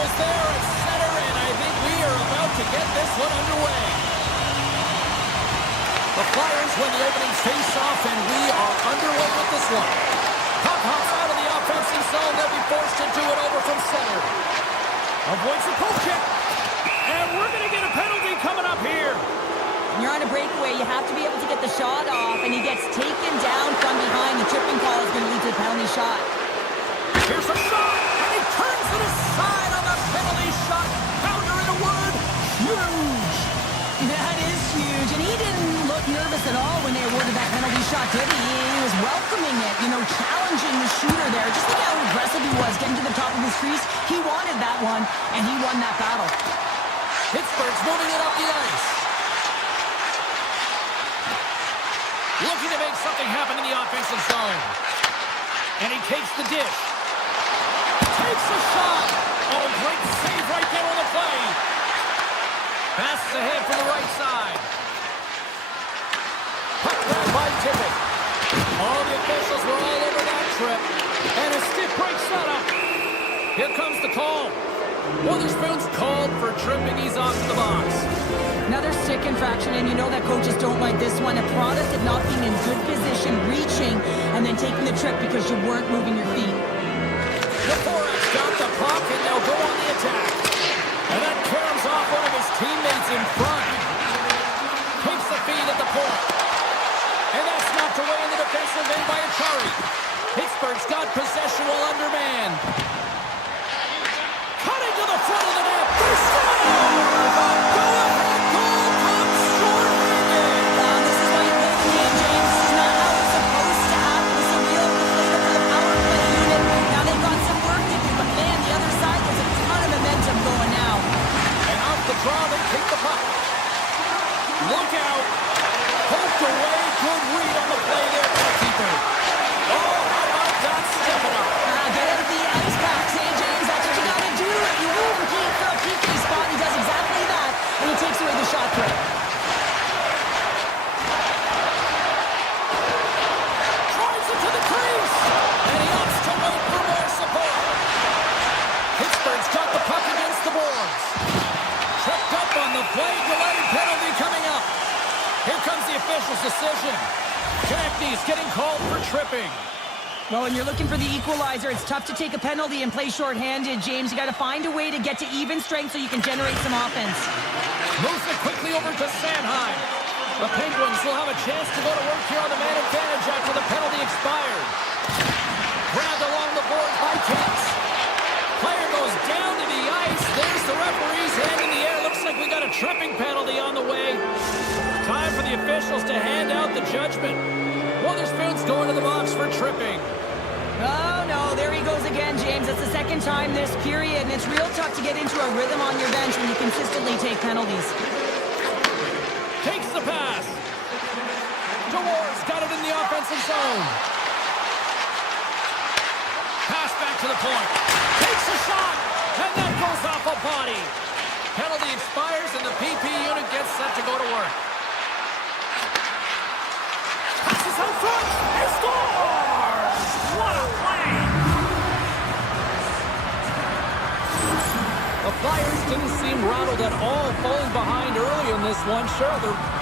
goes there at center, and I think we are about to get this one underway. The Flyers win the opening face-off, and we are underway with this one. Puck hops out of the offensive zone. They'll be forced to do it over from center. Avoids the poke check. And we're going to get a penalty coming up here. When you're on a breakaway, you have to be able to get the shot off, and he gets taken down from behind. The tripping call is going to lead to the penalty shot. Here's a shot, and he turns it aside on the penalty shot. Pounder in a word, huge. That is huge, and he didn't look nervous at all when they awarded that penalty shot, did he? He was welcoming it, challenging the shooter there. Just look how aggressive he was, getting to the top of his crease. He wanted that one, and he won that battle. Pittsburgh's moving it up the ice. Looking to make something happen in the offensive zone. And he takes the dish. Takes a shot. Oh, great save right there on the play. Passes ahead from the right side. Puck back by Tippett. All the officials were all over that trip. And a stiff break setup. Here comes the call. Witherspoon's called for tripping. He's off to the box. Another stick infraction, and you know that coaches don't like this one. A product of not being in good position, reaching, and then taking the trip because you weren't moving your feet. The Forats got the puck, and they'll go on the attack. And that caroms off one of his teammates in front. Takes the feed at the point. And that's knocked away in the defensive end by Achari. Pittsburgh's got possession while undermanned. Cutting to the front of the net. They score! Go ahead, goal comes short-handed. This is why you play the game, James. This is not how it's supposed to happen. This is a real reflator for the power play unit. Now they've got some work to do, but man, the other side, there's a ton of momentum going now. And off the draw, they take the puck. Look out. Poked away. Good read on the play there by the keeper. Oh, how about that stepping up? Get out of the ice packs, James. That's what you got to do. You move and keep for a PK spot. He does exactly that, and he takes away the shot threat. Drives it to the crease. And he opts to wait for more support. Pittsburgh's got the puck against the boards. Tripped up on the play. Delayed penalty coming up. Here comes the official's decision. Jackney's getting called for tripping. Well, when you're looking for the equalizer, it's tough to take a penalty and play shorthanded, James. You got to find a way to get to even strength so you can generate some offense. Moves it quickly over to Sanheim. The Penguins will have a chance to go to work here on the man advantage after the penalty expired. Grabbed along the boards by Katz. Player goes down to the ice. There's the referee's hand in the air. Looks like we got a tripping penalty on the way. Time for the officials to hand out the judgment. Witherspoon's going to the box for tripping. Oh, no, there he goes again, James. It's the second time this period, and it's real tough to get into a rhythm on your bench when you consistently take penalties. Takes the pass. DeWar's got it in the offensive zone. Pass back to the point. Takes a shot, and that goes off a body. Penalty expires, and the PP unit gets set to go to work. Passes out front, and scores! What a play! The Flyers didn't seem rattled at all, falling behind early in this one. Sure,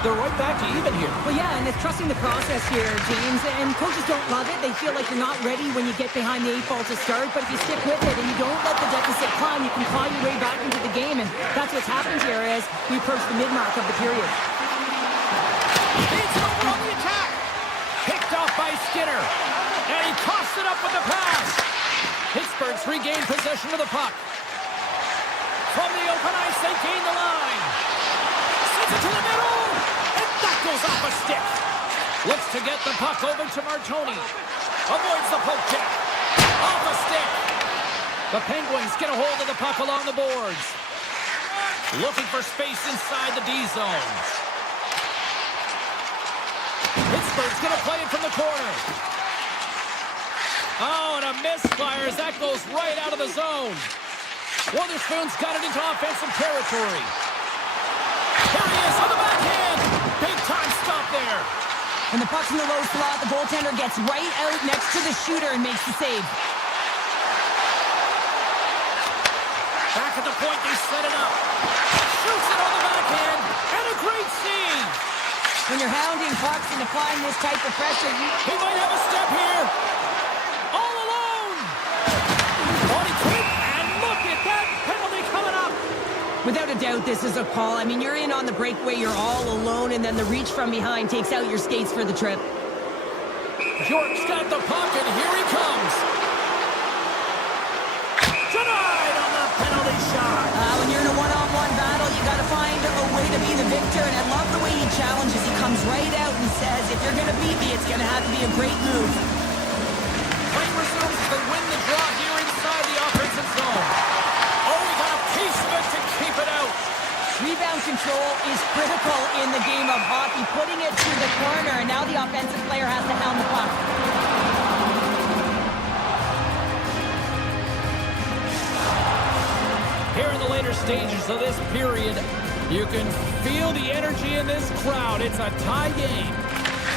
they're right back to even here. Well, yeah, and it's trusting the process here, James. And coaches don't love it. They feel like you're not ready when you get behind the 8 ball to start. But if you stick with it and you don't let the deficit climb, you can claw your way back into the game. And that's what's happened here as we approach the mid-mark of the period. Beats it over on the attack. Picked off by Skinner. And he tossed it up with the pass. Pittsburgh's regained possession of the puck. From the open ice, they gain the line. Sends it to the middle. And that goes off a stick. Looks to get the puck over to Martoni. Avoids the poke check. Off a stick. The Penguins get a hold of the puck along the boards. Looking for space inside the D zone. Pittsburgh's going to play it from the corner. Oh, and a misfire as that goes right out of the zone. Witherspoon's got it into offensive territory. Here he is on the backhand. Big time stop there. When the puck's in the low slot, the goaltender gets right out next to the shooter and makes the save. Back point, they set it up. Shoots it on the backhand, and a great save. When you're hounding pucks and applying this type of pressure, He might have a step here. All alone. Body kick, and look at that penalty coming up. without a doubt, this is a call. I mean, you're in on the breakaway, you're all alone, and then the reach from behind takes out your skates for the trip. York's got the puck, and here he comes. Denied on the penalty shot. When you're in a one-on-one battle, you got to find a way to be the victor, and I love the way he challenges. He comes right out and says, if you're going to beat me, it's going to have to be a great move. Play resumes to win the draw here inside the offensive zone. Oh, he got a piece of it to keep it out. Rebound control is critical in the game of hockey. Putting it to the corner, and now the offensive player has to hound the puck. Here in the later stages of this period, you can feel the energy in this crowd. It's a tie game.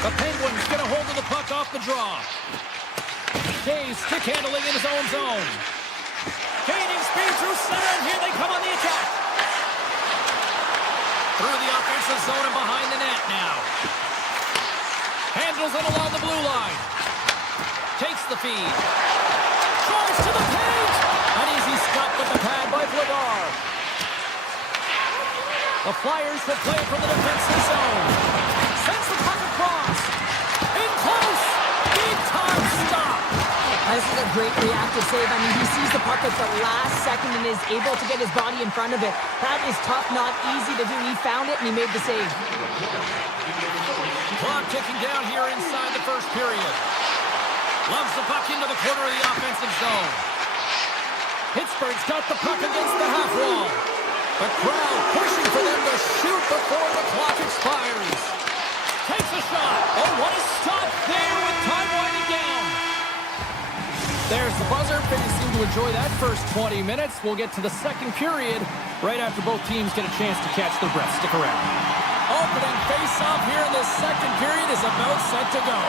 The Penguins get a hold of the puck off the draw. Days stick handling in his own zone. Gaining speed through center, and here they come on the attack. Through the offensive zone and behind the net now. Handles it along the blue line. Takes the feed. Drives to the paint. An easy stop with the pad by Flavar. The Flyers will play from the defensive zone. Sends the puck across. In close. Big time stop. This is a great reactive save. I mean, he sees the puck at the last second and is able to get his body in front of it. That is tough, not easy to do. He found it, and he made the save. Clock ticking down here inside the first period. Loves the puck into the corner of the offensive zone. Pittsburgh's got the puck against the half wall. The crowd pushing for them to shoot before the clock expires. Takes a shot. Oh, what a stop there with time winding down. There's the buzzer. Fans seem to enjoy that first 20 minutes. We'll get to the second period right after both teams get a chance to catch their breath. Stick around. Opening face-off here in the second period is about set to go.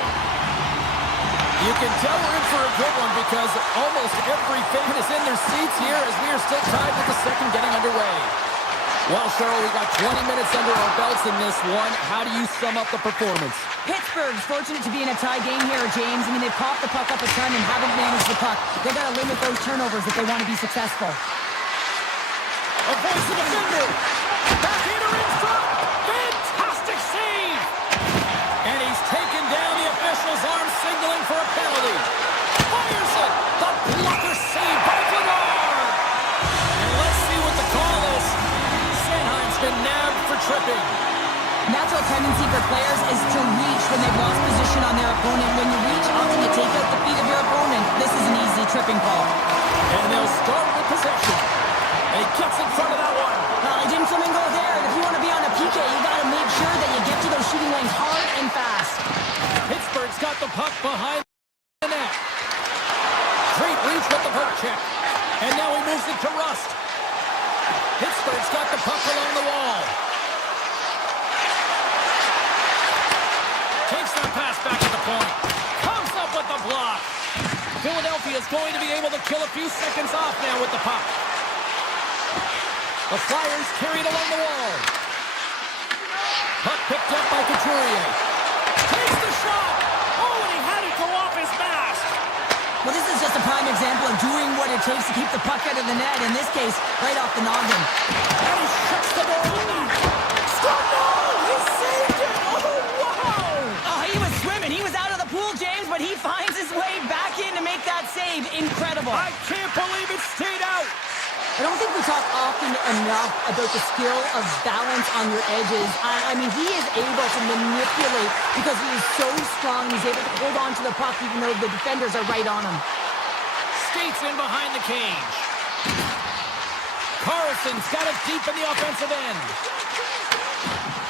You can tell we're in for a good one because almost every fan is in their seats here as we are still tied with the second getting underway. Well, Cheryl, we got 20 minutes under our belts in this one. How do you sum up the performance? Pittsburgh's fortunate to be in a tie game here, James. I mean, they've caught the puck up a ton and haven't managed the puck. They've got to limit those turnovers if they want to be successful. Avoids the defender. Backhander in front. Fantastic save. And he's taken down the official's arm, signaling for a penalty. Fires it. The blocker save by Flavar. And let's see what the call is. Sanheim's been nabbed for tripping. Natural tendency for players is to reach when they've lost position on their opponent. When you reach up and you take out the feet of your opponent, this is an easy tripping call. And they'll start with possession. And he gets in front of that one. Well, he didn't flamingo there, and if you want to be on a PK, you got to make sure that you get to those shooting lanes hard and fast. Pittsburgh's got the puck behind the net. Great reach with the poke check. And now he moves it to Rust. Pittsburgh's got the puck along the wall. Takes that pass back at the point. Comes up with the block. Philadelphia is going to be able to kill a few seconds off now with the puck. The Flyers carry it along the wall. Puck picked up by Couturier. Takes the shot. Oh, and he had it go off his mask. Well, this is just a prime example of doing what it takes to keep the puck out of the net. In this case, right off the noggin. And he shuts the door on that. Stop! No! He saved it! Oh, wow! Oh, he was swimming. He was out of the pool, James, but he finds his way back in to make that save. Incredible. I can't believe it stayed out. I don't think we talk often enough about the skill of balance on your edges. I mean, he is able to manipulate because he is so strong. He's able to hold on to the puck even though the defenders are right on him. Skates in behind the cage. Carlson's got it deep in the offensive end.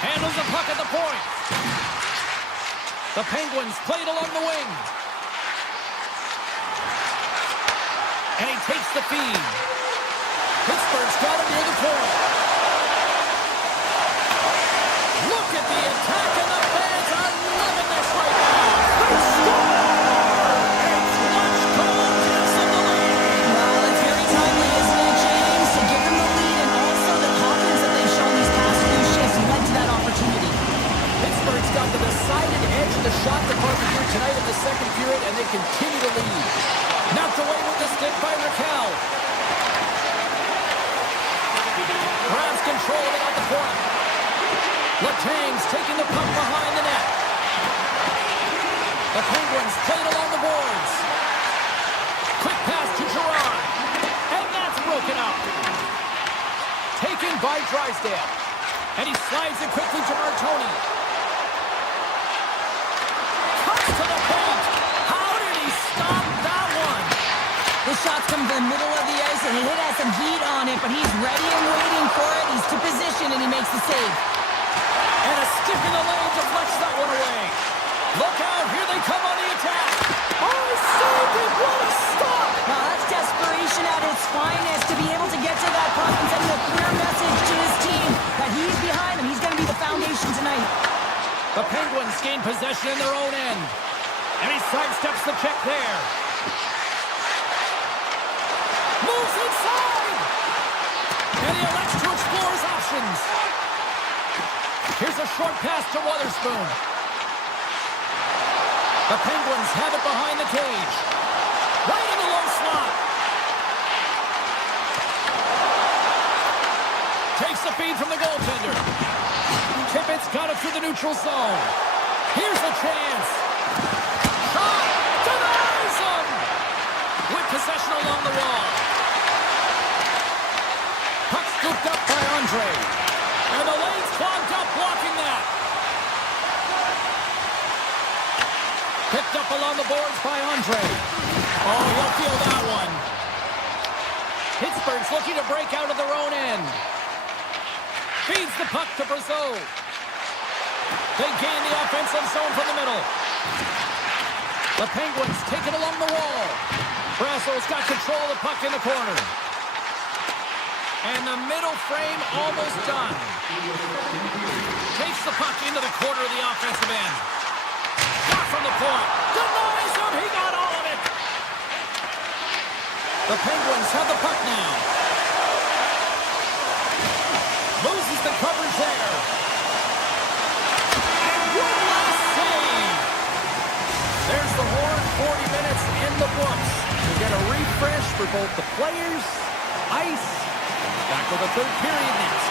Handles the puck at the point. The Penguins played along the wing. And he takes the feed. Pittsburgh's got it near the point. Look at the attack, and the fans are loving this right now. They score! It's lunch cold, Jets in the lead. Well, it's very timely, isn't it, James? To give them the The shot department here tonight in the second period, and they continue to lead. Knocked away with the stick by Raquel. Grabs control of it at the point. Letang's taking the puck behind the net. The Penguins played along the boards. Quick pass to Gerard. And that's broken up. Taken by Drysdale. And he slides it quickly to Martoni. Cuts to the paint. How did he stop that one? The shot's come to the middle of the ice, and it has some heat on it, but he's ready and waiting for it. He's to position, and he makes the save. And a stick in the lane deflects that one away. Look out, here they come on the attack. Oh, he saved it, what a stop! Now that's desperation at its finest, to be able to get to that puck and send a clear message to his team that he's behind him. He's going to be the foundation tonight. The Penguins gain possession in their own end. And he sidesteps the check there. Moves inside! And he elects to explore his options. Here's a short pass to Wotherspoon. The Penguins have it behind the cage. Right in the low slot. Takes the feed from the goaltender. Tippett's got it through the neutral zone. Here's a chance. Shot! Denies him! With possession along the wall. Puck scooped up by Andre. And the lane's clogged up, blocking that. Picked up along the boards by Andre. Oh, he'll feel that one. Pittsburgh's looking to break out of their own end. Feeds the puck to Brazeau. They gain the offensive zone from the middle. The Penguins take it along the wall. Brasso's got control of the puck in the corner. And the middle frame almost done. Takes the puck into the corner of the offensive end. Shot from the point. Denies him. He got all of it. The Penguins have the puck now. Loses the coverage there. And one last save. There's the horn. 40 minutes in the books. We get a refresh for both the players, ice. Back with the third period next.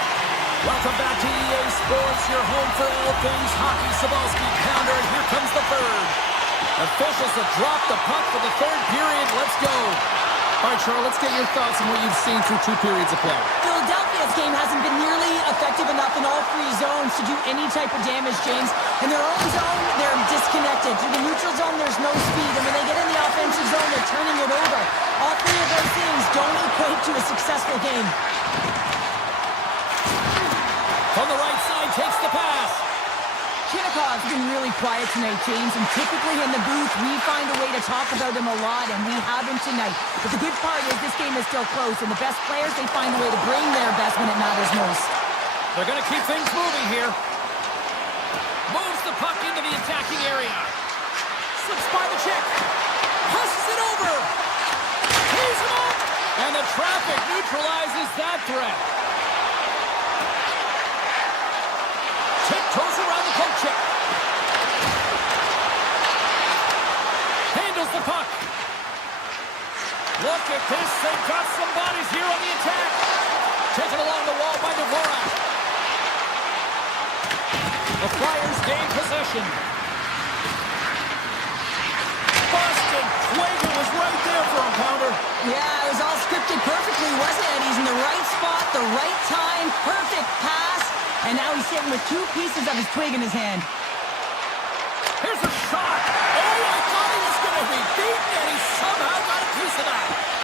Welcome back to EA Sports, your home for all things hockey. Sabalski pounder, and here comes the third. Officials have dropped the puck for the third period. Let's go. All right, Charles, let's get your thoughts on what you've seen through 2 periods of play. Philadelphia's game hasn't been nearly effective enough in all 3 zones to do any type of damage, James. In their own zone, they're disconnected. Through the neutral zone, there's no speed. And when they get in the offensive zone, they're turning it over. All 3 of those things don't equate to a successful game. From the right side, takes the pass. Chinnikov's been really quiet tonight, James, and typically in the booth, we find a way to talk about him a lot, and we have him tonight. But the good part is this game is still close, and the best players, they find a way to bring their best when it matters most. They're going to keep things moving here. Moves the puck into the attacking area. Slips by the check. Passes it over. Tees him up. And the traffic neutralizes that threat. Tiptoes around the poke check. Handles the puck. Look at this. They've got some bodies here on the attack. Taken along the wall by Dvorak. The Flyers gain possession. Busted. Quager was right there for him, Pounder. Yeah, it was all scripted perfectly, wasn't it? He's in the right spot, the right time, perfect pass, and now he's sitting with 2 pieces of his twig in his hand. Here's a shot. Oh, I thought he was going to be beaten, and he somehow got a piece of that.